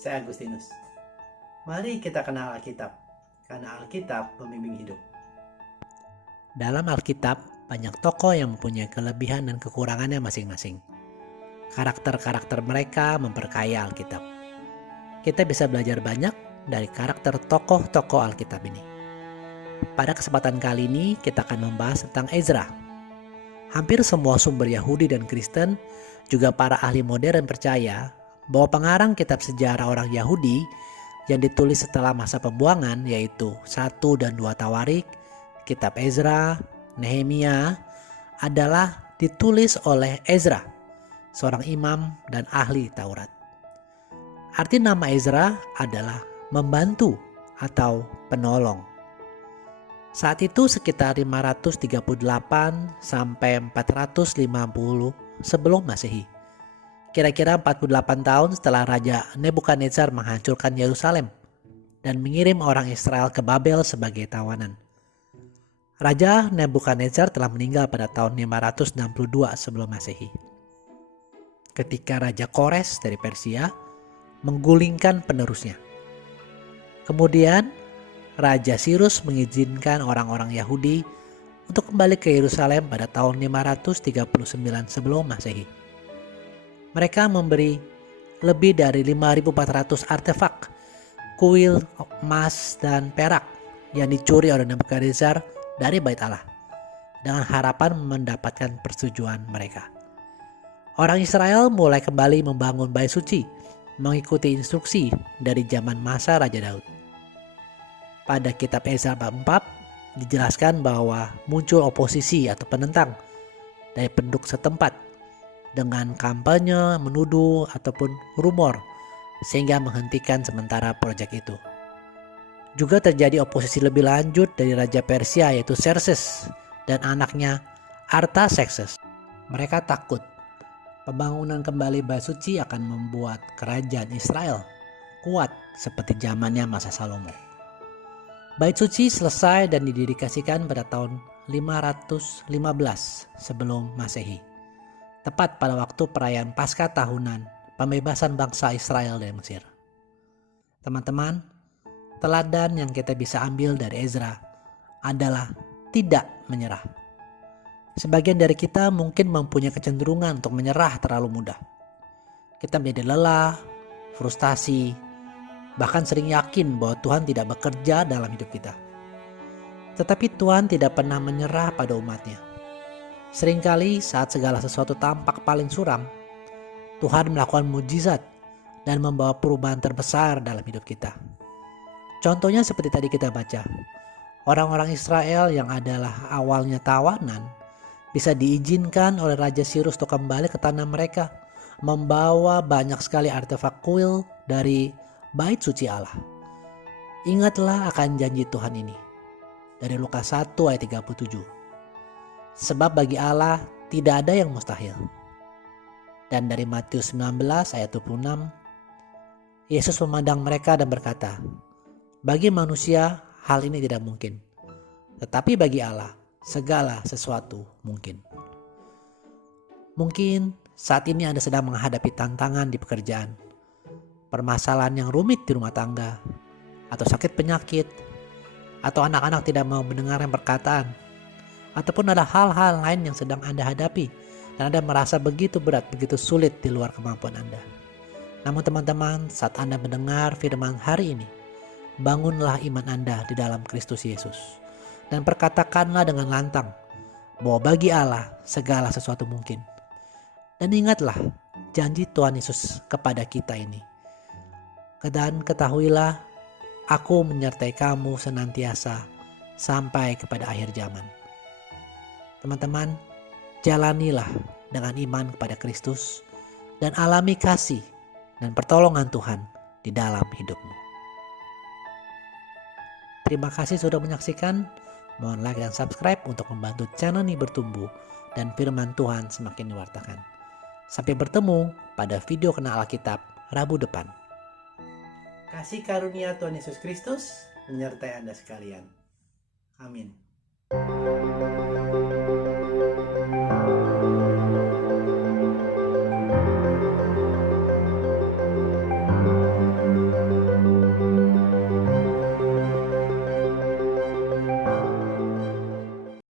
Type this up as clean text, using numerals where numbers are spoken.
Saya Agustinus. Mari kita kenal Alkitab, karena Alkitab pembimbing hidup. Dalam Alkitab, banyak tokoh yang mempunyai kelebihan dan kekurangannya masing-masing. Karakter-karakter mereka memperkaya Alkitab. Kita bisa belajar banyak dari karakter tokoh-tokoh Alkitab ini. Pada kesempatan kali ini, kita akan membahas tentang Ezra. Hampir semua sumber Yahudi dan Kristen, juga para ahli modern percaya bahwa pengarang kitab sejarah orang Yahudi yang ditulis setelah masa pembuangan, yaitu 1 dan 2 Tawarik, kitab Ezra, Nehemia, adalah ditulis oleh Ezra, seorang imam dan ahli Taurat. Arti nama Ezra adalah membantu atau penolong. Saat itu sekitar 538 sampai 450 sebelum Masehi. Kira-kira 48 tahun setelah Raja Nebukadnezar menghancurkan Yerusalem dan mengirim orang Israel ke Babel sebagai tawanan. Raja Nebukadnezar telah meninggal pada tahun 562 sebelum Masehi. Ketika Raja Kores dari Persia menggulingkan penerusnya. Kemudian Raja Sirus mengizinkan orang-orang Yahudi untuk kembali ke Yerusalem pada tahun 539 sebelum Masehi. Mereka memberi lebih dari 5.400 artefak, kuil, emas, dan perak yang dicuri oleh Nebukadnezar dari Bait Allah dengan harapan mendapatkan persetujuan mereka. Orang Israel mulai kembali membangun Bait Suci mengikuti instruksi dari zaman masa Raja Daud. Pada kitab Ezra bab 4 dijelaskan bahwa muncul oposisi atau penentang dari penduduk setempat dengan kampanye, menuduh, ataupun rumor sehingga menghentikan sementara proyek itu. Juga terjadi oposisi lebih lanjut dari Raja Persia yaitu Xerxes dan anaknya Artaxerxes. Mereka takut pembangunan kembali Bait Suci akan membuat kerajaan Israel kuat seperti zamannya masa Salomo. Bait Suci selesai dan didedikasikan pada tahun 515 sebelum Masehi, tepat pada waktu perayaan Paskah tahunan pembebasan bangsa Israel dari Mesir. Teman-teman, teladan yang kita bisa ambil dari Ezra adalah tidak menyerah. Sebagian dari kita mungkin mempunyai kecenderungan untuk menyerah terlalu mudah. Kita menjadi lelah, frustasi, bahkan sering yakin bahwa Tuhan tidak bekerja dalam hidup kita. Tetapi Tuhan tidak pernah menyerah pada umatnya. Seringkali saat segala sesuatu tampak paling suram, Tuhan melakukan mujizat dan membawa perubahan terbesar dalam hidup kita. Contohnya seperti tadi kita baca, orang-orang Israel yang adalah awalnya tawanan bisa diizinkan oleh Raja Sirus untuk kembali ke tanah mereka, membawa banyak sekali artefak kuil dari Bait Suci Allah. Ingatlah akan janji Tuhan ini dari Lukas 1 ayat 37. Sebab bagi Allah tidak ada yang mustahil. Dan dari Matius 19 ayat 26, Yesus memandang mereka dan berkata, bagi manusia hal ini tidak mungkin, tetapi bagi Allah segala sesuatu mungkin. Mungkin saat ini Anda sedang menghadapi tantangan di pekerjaan, permasalahan yang rumit di rumah tangga, atau sakit penyakit, atau anak-anak tidak mau mendengar yang perkataan, ataupun ada hal-hal lain yang sedang Anda hadapi dan Anda merasa begitu berat, begitu sulit di luar kemampuan Anda. Namun teman-teman, saat Anda mendengar firman hari ini, bangunlah iman Anda di dalam Kristus Yesus dan perkatakanlah dengan lantang bahwa bagi Allah segala sesuatu mungkin. Dan ingatlah janji Tuhan Yesus kepada kita ini. Dan ketahuilah, aku menyertai kamu senantiasa sampai kepada akhir zaman. Teman-teman, jalanilah dengan iman kepada Kristus dan alami kasih dan pertolongan Tuhan di dalam hidupmu. Terima kasih sudah menyaksikan. Mohon like dan subscribe untuk membantu channel ini bertumbuh dan firman Tuhan semakin diwartakan. Sampai bertemu pada video Kenal Alkitab Rabu depan. Kasih karunia Tuhan Yesus Kristus menyertai Anda sekalian. Amin.